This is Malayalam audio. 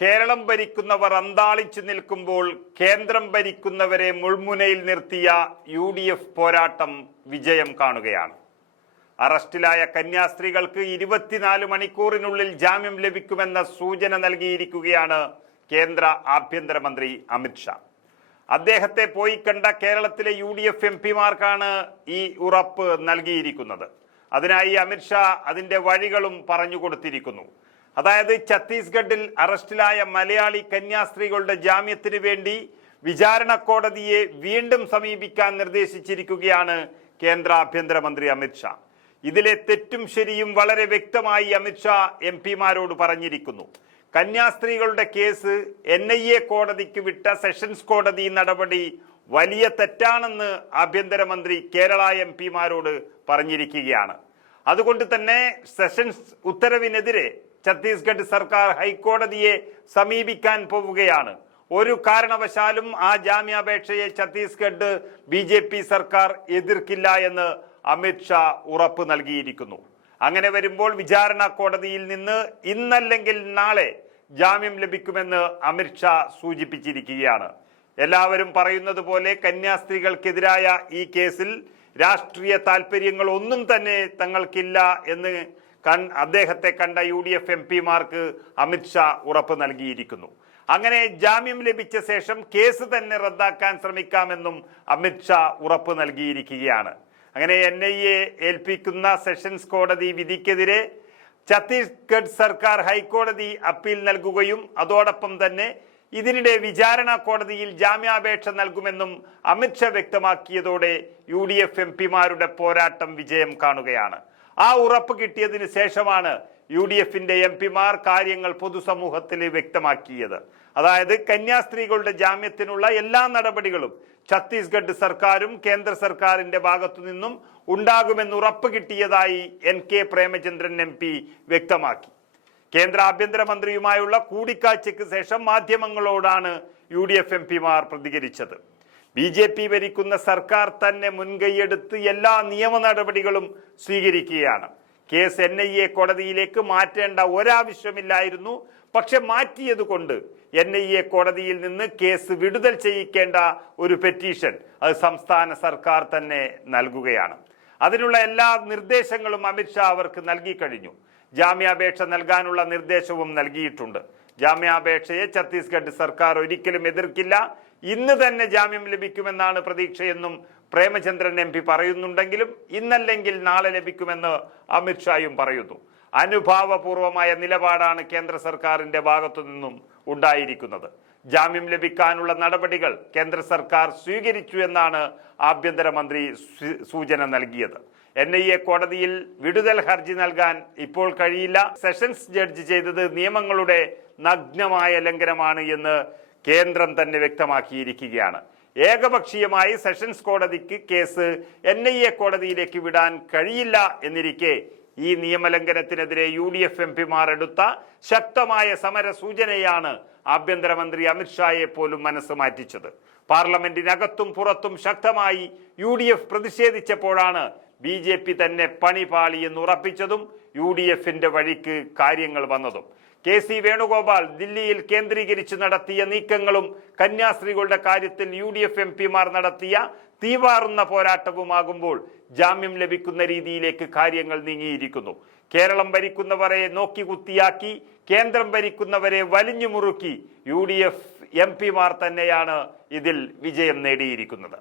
കേരളം ഭരിക്കുന്നവർ അന്താളിച്ചു നിൽക്കുമ്പോൾ കേന്ദ്രം ഭരിക്കുന്നവരെ മുൾമുനയിൽ നിർത്തിയ UDF പോരാട്ടം വിജയം കാണുകയാണ്. അറസ്റ്റിലായ കന്യാസ്ത്രീകൾക്ക് 24 മണിക്കൂറിനുള്ളിൽ ജാമ്യം ലഭിക്കുമെന്ന സൂചന നൽകിയിരിക്കുകയാണ് കേന്ദ്ര ആഭ്യന്തരമന്ത്രി അമിത്ഷാ. അദ്ദേഹത്തെ പോയി കണ്ട കേരളത്തിലെ UDF MP-മാർക്കാണ് ഈ ഉറപ്പ് നൽകിയിരിക്കുന്നത്. അതിനായി അമിത്ഷാ അതിന്റെ വഴികളും പറഞ്ഞു കൊടുത്തിരിക്കുന്നു. അതായത് ഛത്തീസ്ഗഡിൽ അറസ്റ്റിലായ മലയാളി കന്യാസ്ത്രീകളുടെ ജാമ്യത്തിന് വേണ്ടി വിചാരണ കോടതിയെ വീണ്ടും സമീപിക്കാൻ നിർദ്ദേശിച്ചിരിക്കുകയാണ് കേന്ദ്ര ആഭ്യന്തരമന്ത്രി അമിത്ഷാ. ഇതിലെ തെറ്റും ശരിയും വളരെ വ്യക്തമായി അമിത്ഷാ MP-മാരോട് പറഞ്ഞിരിക്കുന്നു. കന്യാസ്ത്രീകളുടെ കേസ് NIA കോടതിക്ക് വിട്ട സെഷൻസ് കോടതി നടപടി വലിയ തെറ്റാണെന്ന് ആഭ്യന്തരമന്ത്രി കേരള MP-മാരോട് പറഞ്ഞിരിക്കുകയാണ്. അതുകൊണ്ട് തന്നെ സെഷൻസ് ഉത്തരവിനെതിരെ ഛത്തീസ്ഗഡ് സർക്കാർ ഹൈക്കോടതിയെ സമീപിക്കാൻ പോവുകയാണ്. ഒരു കാരണവശാലും ആ ജാമ്യാപേക്ഷയെ ഛത്തീസ്ഗഡ് BJP സർക്കാർ എതിർക്കില്ല എന്ന് അമിത്ഷാ ഉറപ്പ് നൽകിയിരിക്കുന്നു. അങ്ങനെ വരുമ്പോൾ വിചാരണ കോടതിയിൽ നിന്ന് ഇന്നല്ലെങ്കിൽ നാളെ ജാമ്യം ലഭിക്കുമെന്ന് അമിത്ഷാ സൂചിപ്പിച്ചിരിക്കുകയാണ്. എല്ലാവരും പറയുന്നത് പോലെ കന്യാസ്ത്രീകൾക്കെതിരായ ഈ കേസിൽ രാഷ്ട്രീയ താല്പര്യങ്ങൾ ഒന്നും തന്നെ തങ്ങൾക്കില്ല എന്ന് അദ്ദേഹത്തെ കണ്ട UDF MP-മാർക്ക് അമിത്ഷാ ഉറപ്പ് നൽകിയിരിക്കുന്നു. അങ്ങനെ ജാമ്യം ലഭിച്ച ശേഷം കേസ് തന്നെ റദ്ദാക്കാൻ ശ്രമിക്കാമെന്നും അമിത്ഷാ ഉറപ്പ് നൽകിയിരിക്കുകയാണ്. അങ്ങനെ NIA ഏൽപ്പിക്കുന്ന സെഷൻസ് കോടതി വിധിക്കെതിരെ ഛത്തീസ്ഗഡ് സർക്കാർ ഹൈക്കോടതി അപ്പീൽ നൽകുകയും അതോടൊപ്പം തന്നെ ഇതിനിടെ വിചാരണ കോടതിയിൽ ജാമ്യാപേക്ഷ നൽകുമെന്നും അമിത്ഷാ വ്യക്തമാക്കിയതോടെ UDF MP-മാരുടെ പോരാട്ടം വിജയം കാണുകയാണ്. ആ ഉറപ്പ് കിട്ടിയതിന് ശേഷമാണ് UDF-ന്റെ MP-മാർ കാര്യങ്ങൾ പൊതുസമൂഹത്തിൽ വ്യക്തമാക്കിയത്. അതായത് കന്യാസ്ത്രീകളുടെ ജാമ്യത്തിനുള്ള എല്ലാ നടപടികളും ഛത്തീസ്ഗഡ് സർക്കാരും കേന്ദ്ര സർക്കാരിന്റെ ഭാഗത്തു നിന്നും ഉണ്ടാകുമെന്ന് ഉറപ്പ് കിട്ടിയതായി NK പ്രേമചന്ദ്രൻ MP വ്യക്തമാക്കി. കേന്ദ്ര ആഭ്യന്തരമന്ത്രിയുമായുള്ള കൂടിക്കാഴ്ചയ്ക്ക് ശേഷം മാധ്യമങ്ങളോടാണ് UDF MP-മാർ പ്രതികരിച്ചത്. BJP ഭരിക്കുന്ന സർക്കാർ തന്നെ മുൻകൈയെടുത്ത് എല്ലാ നിയമ നടപടികളും സ്വീകരിക്കുകയാണ്. കേസ് NIA കോടതിയിലേക്ക് മാറ്റേണ്ട ഒരാവശ്യമില്ലായിരുന്നു. പക്ഷെ മാറ്റിയത് കൊണ്ട് NIA കോടതിയിൽ നിന്ന് കേസ് വിടുതൽ ചെയ്യിക്കേണ്ട ഒരു പെറ്റീഷൻ അത് സംസ്ഥാന സർക്കാർ തന്നെ നൽകുകയാണ്. അതിനുള്ള എല്ലാ നിർദ്ദേശങ്ങളും അമിത്ഷാ അവർക്ക് നൽകി കഴിഞ്ഞു. ജാമ്യാപേക്ഷ നൽകാനുള്ള നിർദ്ദേശവും നൽകിയിട്ടുണ്ട്. ജാമ്യാപേക്ഷയെ ഛത്തീസ്ഗഡ് സർക്കാർ ഒരിക്കലും എതിർക്കില്ല. ഇന്ന് തന്നെ ജാമ്യം ലഭിക്കുമെന്നാണ് പ്രതീക്ഷയെന്നും പ്രേമചന്ദ്രൻ MP പറയുന്നുണ്ടെങ്കിലും ഇന്നല്ലെങ്കിൽ നാളെ ലഭിക്കുമെന്ന് അമിത്ഷായും പറയുന്നു. അനുഭാവപൂർവമായ നിലപാടാണ് കേന്ദ്ര സർക്കാരിന്റെ ഭാഗത്തു നിന്നും ഉണ്ടായിരിക്കുന്നത്. ജാമ്യം ലഭിക്കാനുള്ള നടപടികൾ കേന്ദ്ര സർക്കാർ സ്വീകരിച്ചു എന്നാണ് ആഭ്യന്തരമന്ത്രി സൂചന നൽകിയത്. NIA കോടതിയിൽ വിടുതൽ ഹർജി നൽകാൻ ഇപ്പോൾ കഴിയില്ല. സെഷൻസ് ജഡ്ജി ചെയ്തത് നിയമങ്ങളുടെ നഗ്നമായ ലംഘനമാണ് എന്ന് കേന്ദ്രം തന്നെ വ്യക്തമാക്കിയിരിക്കുകയാണ്. ഏകപക്ഷീയമായി സെഷൻസ് കോടതിക്ക് കേസ് NIA കോടതിയിലേക്ക് വിടാൻ കഴിയില്ല എന്നിരിക്കെ ഈ നിയമലംഘനത്തിനെതിരെ UDF MP-മാർ എടുത്ത ശക്തമായ സമര സൂചനയാണ് ആഭ്യന്തരമന്ത്രി അമിത്ഷായെ പോലും മനസ്സ് മാറ്റിച്ചത്. പാർലമെന്റിനകത്തും പുറത്തും ശക്തമായി UDF പ്രതിഷേധിച്ചപ്പോഴാണ് BJP തന്നെ പണി പാളി എന്ന് ഉറപ്പിച്ചതും UDF-ന്റെ വഴിക്ക് കാര്യങ്ങൾ വന്നതും. KC വേണുഗോപാൽ ദില്ലിയിൽ കേന്ദ്രീകരിച്ച് നടത്തിയ നീക്കങ്ങളും കന്യാസ്ത്രീകളുടെ കാര്യത്തിൽ UDF MP-മാർ നടത്തിയ തീവാറുന്ന പോരാട്ടവുമാകുമ്പോൾ ജാമ്യം ലഭിക്കുന്ന രീതിയിലേക്ക് കാര്യങ്ങൾ നീങ്ങിയിരിക്കുന്നു. കേരളം ഭരിക്കുന്നവരെ നോക്കികുത്തിയാക്കി കേന്ദ്രം ഭരിക്കുന്നവരെ വലിഞ്ഞു മുറുക്കി UDF MP-മാർ തന്നെയാണ് ഇതിൽ വിജയം നേടിയിരിക്കുന്നത്.